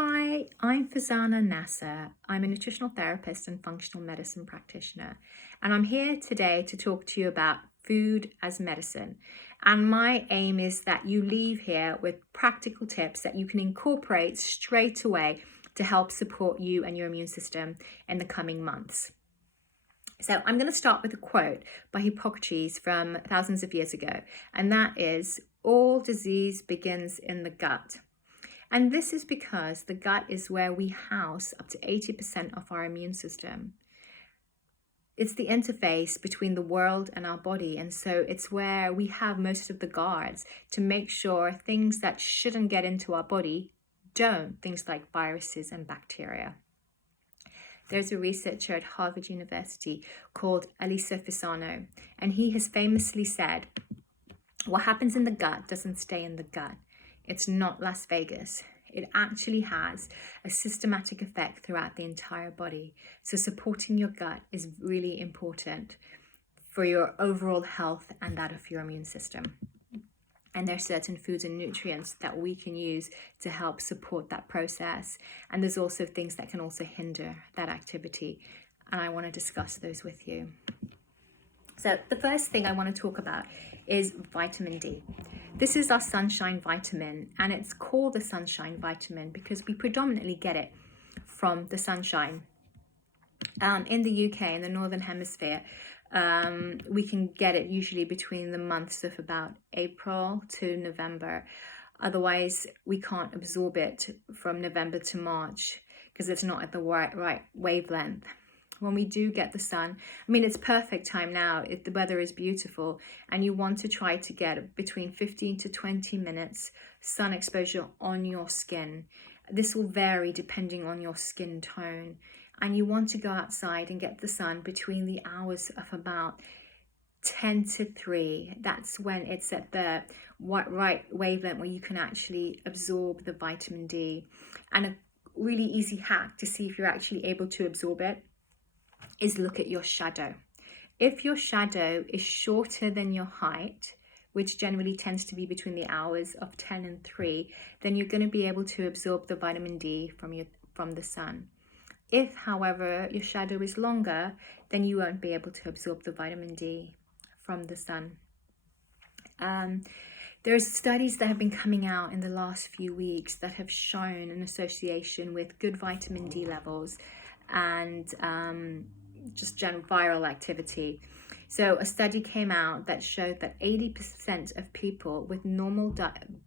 Hi, I'm Farzanah Nasser. I'm a nutritional therapist and functional medicine practitioner, and I'm here today to talk to you about food as medicine. And my aim is that you leave here with practical tips that you can incorporate straight away to help support you and your immune system in the coming months. So I'm going to start with a quote by Hippocrates from thousands of years ago, and that is, "All disease begins in the gut." And this is because the gut is where we house up to 80% of our immune system. It's the interface between the world and our body. And so it's where we have most of the guards to make sure things that shouldn't get into our body don't, things like viruses and bacteria. There's a researcher at Harvard University called Elisa Fisano, and he has famously said, what happens in the gut doesn't stay in the gut. It's not Las Vegas. It actually has a systematic effect throughout the entire body. So supporting your gut is really important for your overall health and that of your immune system. And there are certain foods and nutrients that we can use to help support that process. And there's also things that can also hinder that activity. And I want to discuss those with you. So the first thing I want to talk about is vitamin D. This is our sunshine vitamin, and it's called the sunshine vitamin because we predominantly get it from the sunshine. In the UK, in the Northern Hemisphere, we can get it usually between the months of about April to November. Otherwise, we can't absorb it from November to March because it's not at the right wavelength. When we do get the sun, it's perfect time now if the weather is beautiful and you want to try to get between 15 to 20 minutes sun exposure on your skin. This will vary depending on your skin tone. And you want to go outside and get the sun between the hours of about 10 to 3. That's when it's at the right wavelength where you can actually absorb the vitamin D. And a really easy hack to see if you're actually able to absorb it is look at your shadow. If your shadow is shorter than your height, which generally tends to be between the hours of 10 and 3, then you're going to be able to absorb the vitamin D from the sun. If, however, your shadow is longer, then you won't be able to absorb the vitamin D from the sun. There's studies that have been coming out in the last few weeks that have shown an association with good vitamin D levels and just general viral activity. So a study came out that showed that 80% of people with normal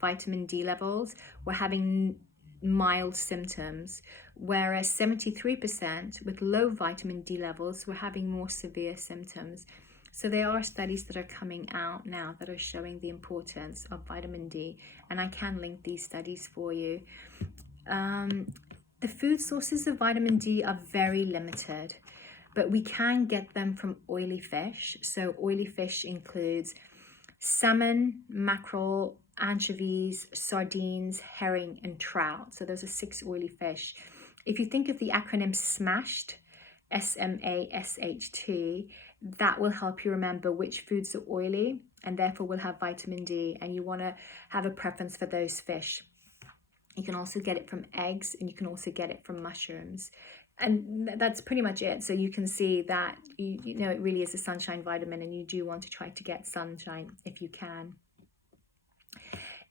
vitamin D levels were having mild symptoms, whereas 73% with low vitamin D levels were having more severe symptoms. So there are studies that are coming out now that are showing the importance of vitamin D, and I can link these studies for you. The food sources of vitamin D are very limited, but we can get them from oily fish. So oily fish includes salmon, mackerel, anchovies, sardines, herring, and trout. So those are 6 oily fish. If you think of the acronym SMASHT, SMASHT, that will help you remember which foods are oily and therefore will have vitamin D, and you want to have a preference for those fish. You can also get it from eggs, and you can also get it from mushrooms. And that's pretty much it. So you can see that, you know, it really is a sunshine vitamin, and you do want to try to get sunshine if you can.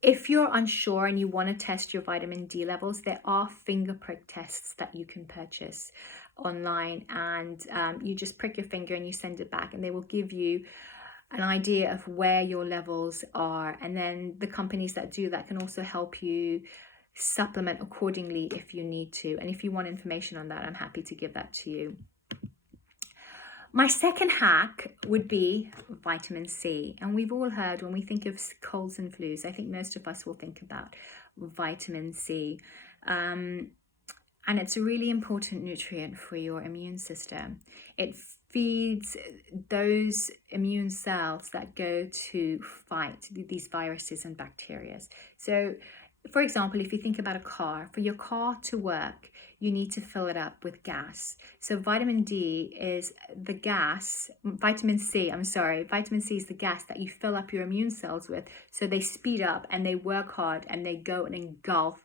If you're unsure and you want to test your vitamin D levels, there are finger prick tests that you can purchase online, and you just prick your finger and you send it back, and they will give you an idea of where your levels are. And then the companies that do that can also help you supplement accordingly if you need to. And if you want information on that, I'm happy to give that to you. My second hack would be vitamin C. And we've all heard, when we think of colds and flus, I think most of us will think about vitamin C. And it's a really important nutrient for your immune system. It feeds those immune cells that go to fight these viruses and bacteria. So, for example, if you think about a car, for your car to work, you need to fill it up with gas. So vitamin D is the gas, vitamin C is the gas that you fill up your immune cells with. So they speed up and they work hard and they go and engulf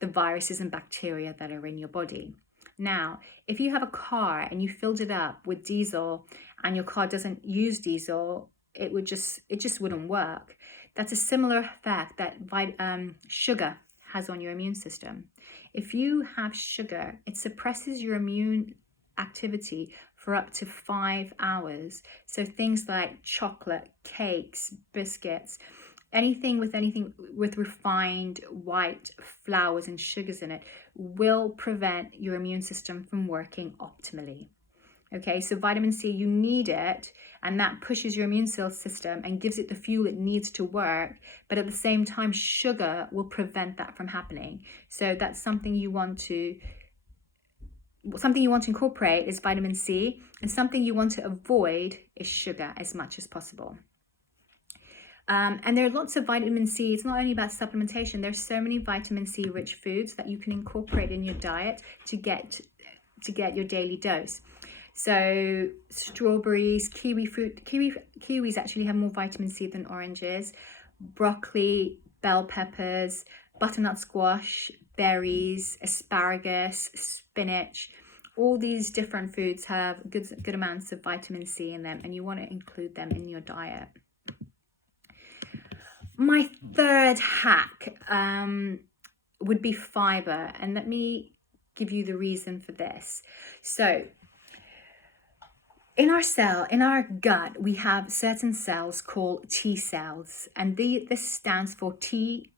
the viruses and bacteria that are in your body. Now, if you have a car and you filled it up with diesel and your car doesn't use diesel, it just wouldn't work. That's a similar effect that sugar has on your immune system. If you have sugar, it suppresses your immune activity for up to 5 hours. So things like chocolate, cakes, biscuits, anything with refined white flours and sugars in it will prevent your immune system from working optimally. Okay, so vitamin C, you need it, and that pushes your immune cell system and gives it the fuel it needs to work. But at the same time, sugar will prevent that from happening. So that's something you want to incorporate is vitamin C, and something you want to avoid is sugar as much as possible. And there are lots of vitamin C. It's not only about supplementation. There's so many vitamin C rich foods that you can incorporate in your diet to get your daily dose. So strawberries, kiwi fruit, kiwis actually have more vitamin C than oranges, broccoli, bell peppers, butternut squash, berries, asparagus, spinach. All these different foods have good amounts of vitamin C in them, and you want to include them in your diet. My third hack would be fiber, and let me give you the reason for this. So in our gut, we have certain cells called T cells, and this stands for T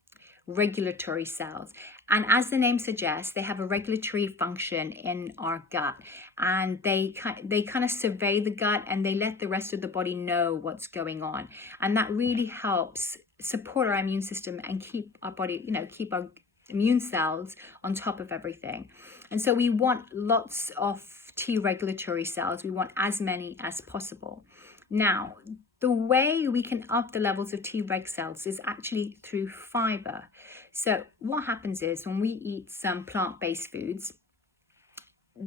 regulatory cells. And as the name suggests, they have a regulatory function in our gut, and they kind of survey the gut, and they let the rest of the body know what's going on, and that really helps support our immune system and keep our body, keep our immune cells on top of everything. And so we want lots of T regulatory cells. We want as many as possible. Now, the way we can up the levels of T reg cells is actually through fiber. So what happens is when we eat some plant-based foods,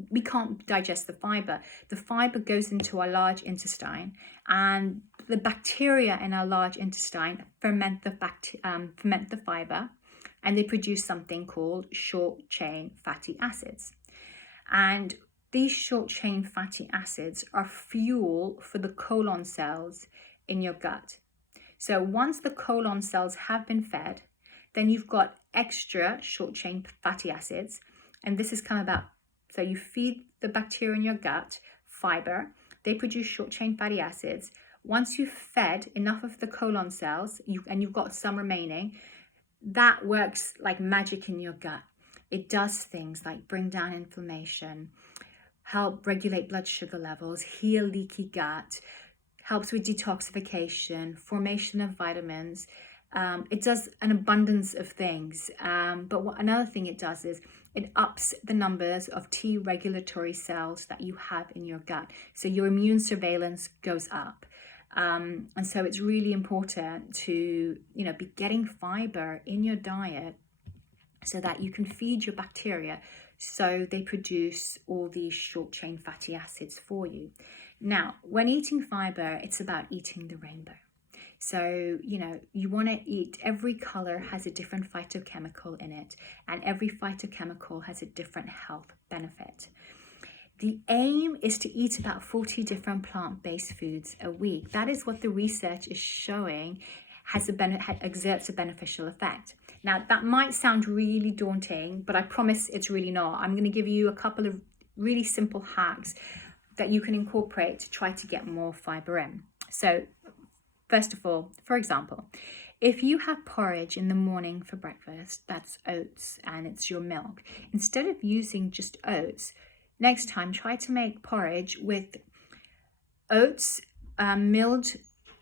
we can't digest the fiber. The fiber goes into our large intestine, and the bacteria in our large intestine ferment the fiber, and they produce something called short-chain fatty acids. And these short-chain fatty acids are fuel for the colon cells in your gut. So once the colon cells have been fed, then you've got extra short-chain fatty acids, and this has come about. So you feed the bacteria in your gut fiber, they produce short-chain fatty acids. Once you've fed enough of the colon cells, and you've got some remaining, that works like magic in your gut. It does things like bring down inflammation, help regulate blood sugar levels, heal leaky gut, helps with detoxification, formation of vitamins. It does an abundance of things. But another thing it does is it ups the numbers of T regulatory cells that you have in your gut. So your immune surveillance goes up. And so it's really important to, be getting fiber in your diet so that you can feed your bacteria so they produce all these short chain fatty acids for you. Now, when eating fiber, it's about eating the rainbow. So, you want to eat, every color has a different phytochemical in it, and every phytochemical has a different health benefit. The aim is to eat about 40 different plant-based foods a week. That is what the research is showing exerts a beneficial effect. Now, that might sound really daunting, but I promise it's really not. I'm going to give you a couple of really simple hacks that you can incorporate to try to get more fiber in. So, first of all, for example, if you have porridge in the morning for breakfast, that's oats and it's your milk. Instead of using just oats, next time try to make porridge with oats, milled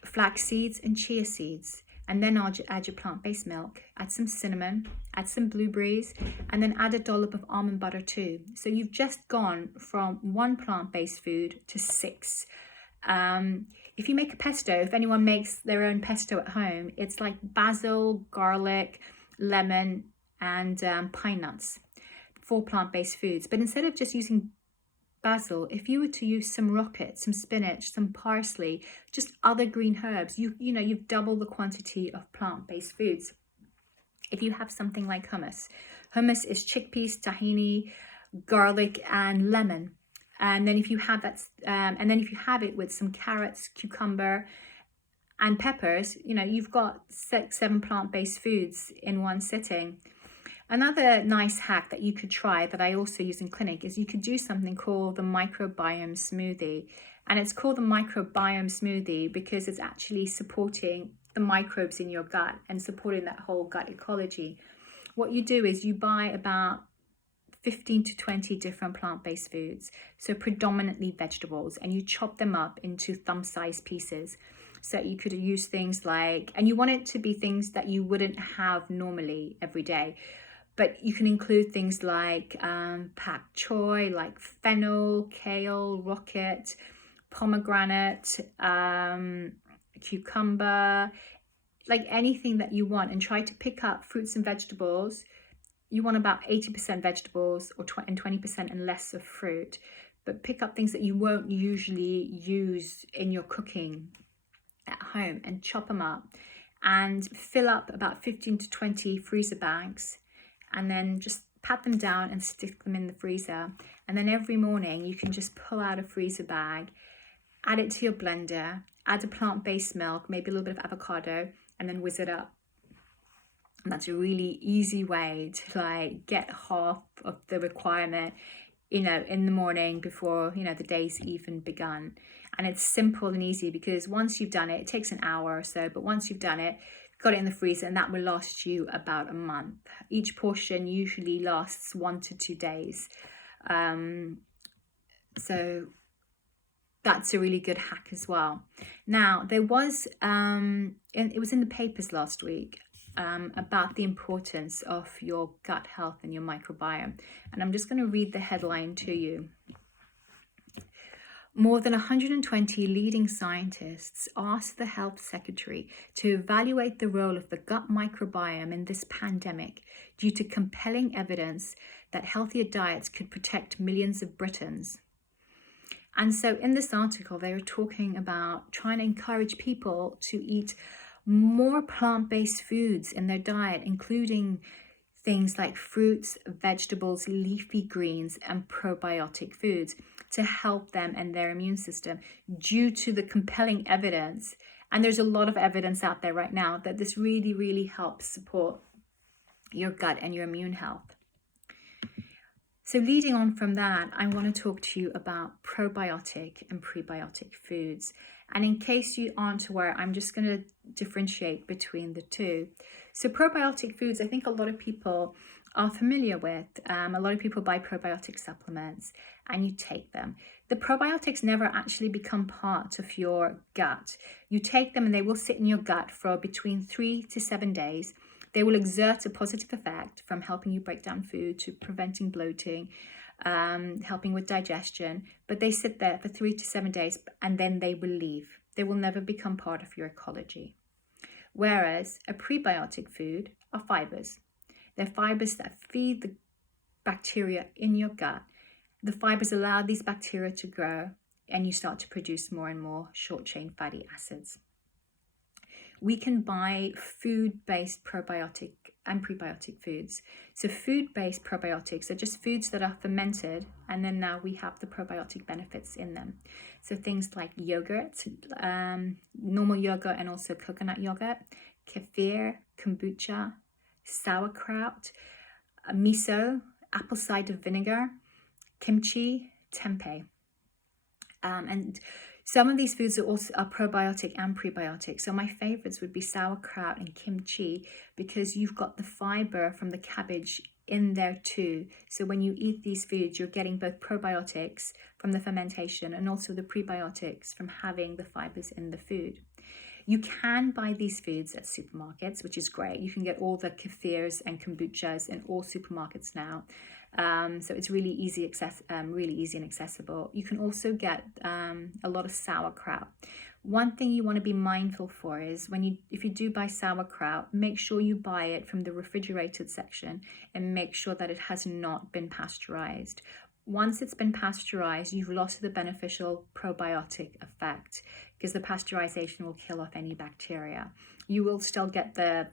flax seeds and chia seeds. And then add your plant-based milk, add some cinnamon, add some blueberries, and then add a dollop of almond butter too. So you've just gone from one plant-based food to 6. If you make a pesto, if anyone makes their own pesto at home, it's like basil, garlic, lemon, and pine nuts, 4 plant-based foods. But instead of just using basil, if you were to use some rocket, some spinach, some parsley, just other green herbs, you've doubled the quantity of plant-based foods. If you have something like hummus, Hummus is chickpeas, tahini, garlic, and lemon. And then if you have that, and then if you have it with some carrots, cucumber, and peppers, you've got 6, 7 plant-based foods in one sitting. Another nice hack that you could try that I also use in clinic is you could do something called the microbiome smoothie. And it's called the microbiome smoothie because it's actually supporting the microbes in your gut and supporting that whole gut ecology. What you do is you buy about 15 to 20 different plant-based foods, so predominantly vegetables, and you chop them up into thumb-sized pieces. So you could use things like, and you want it to be things that you wouldn't have normally every day, but you can include things like pak choy, like fennel, kale, rocket, pomegranate, cucumber, like anything that you want, and try to pick up fruits and vegetables. You want about 80% vegetables and 20% and less of fruit, but pick up things that you won't usually use in your cooking at home and chop them up and fill up about 15 to 20 freezer bags, and then just pat them down and stick them in the freezer. And then every morning you can just pull out a freezer bag, add it to your blender, add a plant-based milk, maybe a little bit of avocado, and then whiz it up. And that's a really easy way to get half of the requirement, in the morning before, the day's even begun. And it's simple and easy because once you've done it, it takes an hour or so, but once you've done it, got it in the freezer, and that will last you about a month. Each portion usually lasts 1 to 2 days. So that's a really good hack as well. Now, there was, and it was in the papers last week, about the importance of your gut health and your microbiome. And I'm just going to read the headline to you. More than 120 leading scientists asked the Health Secretary to evaluate the role of the gut microbiome in this pandemic due to compelling evidence that healthier diets could protect millions of Britons. And so in this article, they were talking about trying to encourage people to eat more plant-based foods in their diet, including things like fruits, vegetables, leafy greens, and probiotic foods to help them and their immune system due to the compelling evidence. And there's a lot of evidence out there right now that this really, really helps support your gut and your immune health. So leading on from that, I want to talk to you about probiotic and prebiotic foods. And in case you aren't aware, I'm just going to differentiate between the two. So probiotic foods, I think a lot of people are familiar with. A lot of people buy probiotic supplements and you take them. The probiotics never actually become part of your gut. You take them and they will sit in your gut for between 3 to 7 days. They will exert a positive effect from helping you break down food to preventing bloating, helping with digestion, but they sit there for 3 to 7 days and then they will leave. They will never become part of your ecology. Whereas a prebiotic food are fibers. They're fibers that feed the bacteria in your gut. The fibers allow these bacteria to grow and you start to produce more and more short-chain fatty acids. We can buy food-based probiotic and prebiotic foods. So food-based probiotics are just foods that are fermented, and then now we have the probiotic benefits in them. So things like yogurt, normal yogurt, and also coconut yogurt, kefir, kombucha, sauerkraut, miso, apple cider vinegar, kimchi, tempeh. And some of these foods are probiotic and prebiotic. So my favorites would be sauerkraut and kimchi because you've got the fiber from the cabbage in there too. So when you eat these foods, you're getting both probiotics from the fermentation and also the prebiotics from having the fibers in the food. You can buy these foods at supermarkets, which is great. You can get all the kefirs and kombuchas in all supermarkets now. So it's really easy and accessible. You can also get a lot of sauerkraut. One thing you want to be mindful for is if you do buy sauerkraut, make sure you buy it from the refrigerated section and make sure that it has not been pasteurized. Once it's been pasteurized, you've lost the beneficial probiotic effect because the pasteurization will kill off any bacteria. You will still get the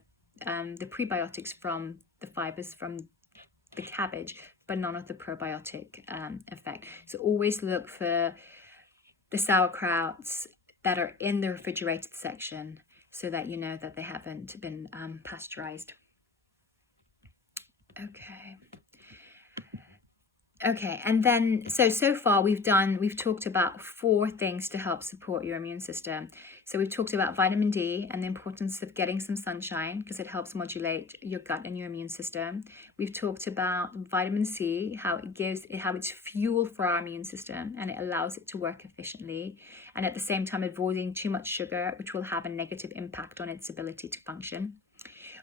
prebiotics from the fibers from the cabbage, but none of the probiotic effect. So always look for the sauerkrauts that are in the refrigerated section so that you know that they haven't been pasteurized. Okay, and then so far we've talked about 4 things to help support your immune system. So we've talked about vitamin D and the importance of getting some sunshine because it helps modulate your gut and your immune system. We've talked about vitamin C, how it's fuel for our immune system and it allows it to work efficiently, and at the same time avoiding too much sugar, which will have a negative impact on its ability to function.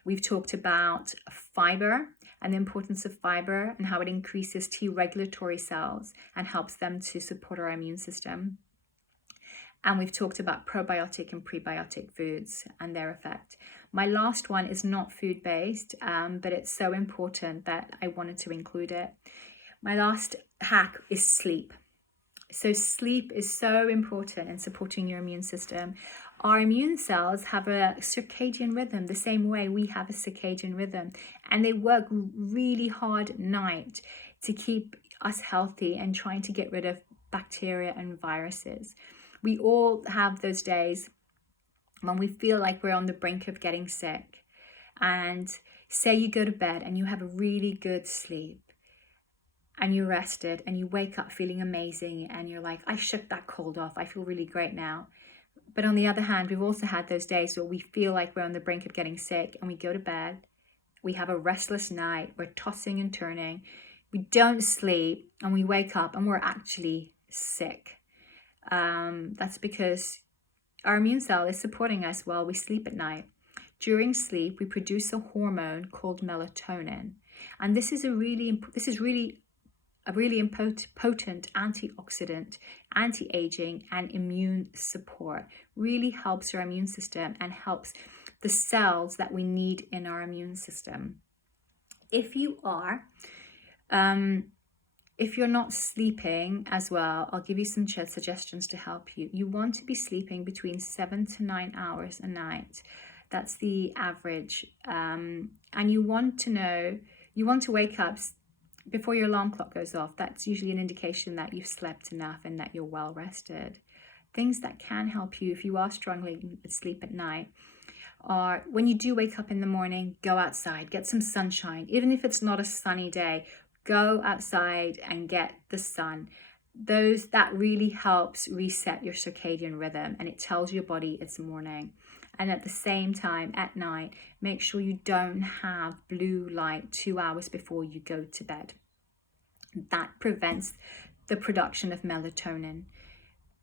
We've talked about fiber and the importance of fiber and how it increases T regulatory cells and helps them to support our immune system. And we've talked about probiotic and prebiotic foods and their effect. My last one is not food-based, but it's so important that I wanted to include it. My last hack is sleep. So sleep is so important in supporting your immune system. Our immune cells have a circadian rhythm, the same way we have a circadian rhythm, and they work really hard at night to keep us healthy and trying to get rid of bacteria and viruses. We all have those days when we feel like we're on the brink of getting sick, and say you go to bed and you have a really good sleep and you're rested and you wake up feeling amazing and you're like, I shook that cold off, I feel really great now. But on the other hand, we've also had those days where we feel like we're on the brink of getting sick and we go to bed, we have a restless night, we're tossing and turning, we don't sleep, and we wake up and we're actually sick. That's because our immune cell is supporting us while we sleep at night. During sleep, we produce a hormone called melatonin, and this is a really potent antioxidant, anti-aging, and immune support. Really helps our immune system and helps the cells that we need in our immune system. If you're not sleeping as well, I'll give you some suggestions to help you. You want to be sleeping between 7 to 9 hours a night. That's the average. And you want to wake up before your alarm clock goes off. That's usually an indication that you've slept enough and that you're well rested. Things that can help you if you are struggling with sleep at night are, when you do wake up in the morning, go outside, get some sunshine. Even if it's not a sunny day, go outside and get the sun. That really helps reset your circadian rhythm, and it tells your body it's morning. And at the same time, at night, make sure you don't have blue light 2 hours before you go to bed. That prevents the production of melatonin.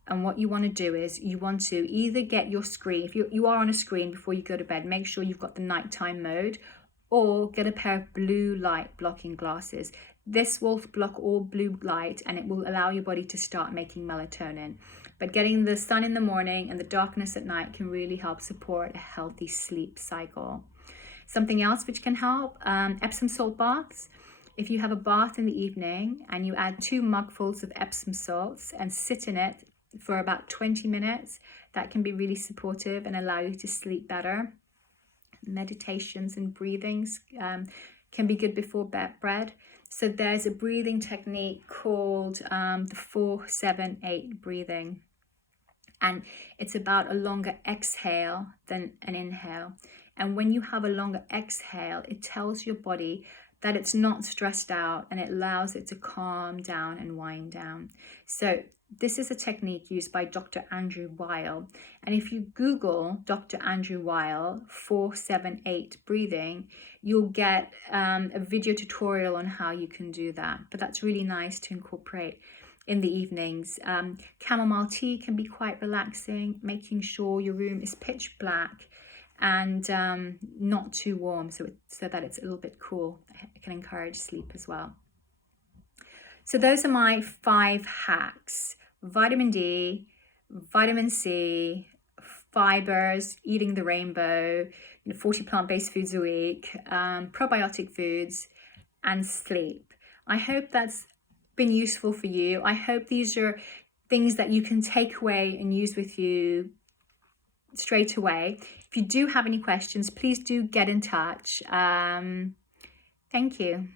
And what you want to do is you want to either get your screen, if you are on a screen before you go to bed, make sure you've got the nighttime mode, or get a pair of blue light blocking glasses. This will block all blue light and it will allow your body to start making melatonin. But getting the sun in the morning and the darkness at night can really help support a healthy sleep cycle. Something else which can help, Epsom salt baths. If you have a bath in the evening and you add 2 mugfuls of Epsom salts and sit in it for about 20 minutes, that can be really supportive and allow you to sleep better. Meditations and breathings can be good before bed. So there's a breathing technique called the 4-7-8 breathing, and it's about a longer exhale than an inhale. And when you have a longer exhale, it tells your body that it's not stressed out and it allows it to calm down and wind down. So this is a technique used by Dr. Andrew Weil. And if you Google Dr. Andrew Weil 4-7-8 breathing, you'll get a video tutorial on how you can do that. But that's really nice to incorporate in the evenings. Chamomile tea can be quite relaxing, making sure your room is pitch black and not too warm, so that it's a little bit cool. It can encourage sleep as well. So those are my 5 hacks: vitamin D, vitamin C, fibers, eating the rainbow, 40 plant-based foods a week, probiotic foods, and sleep. I hope that's been useful for you. I hope these are things that you can take away and use with you straight away. If you do have any questions, please do get in touch. Thank you.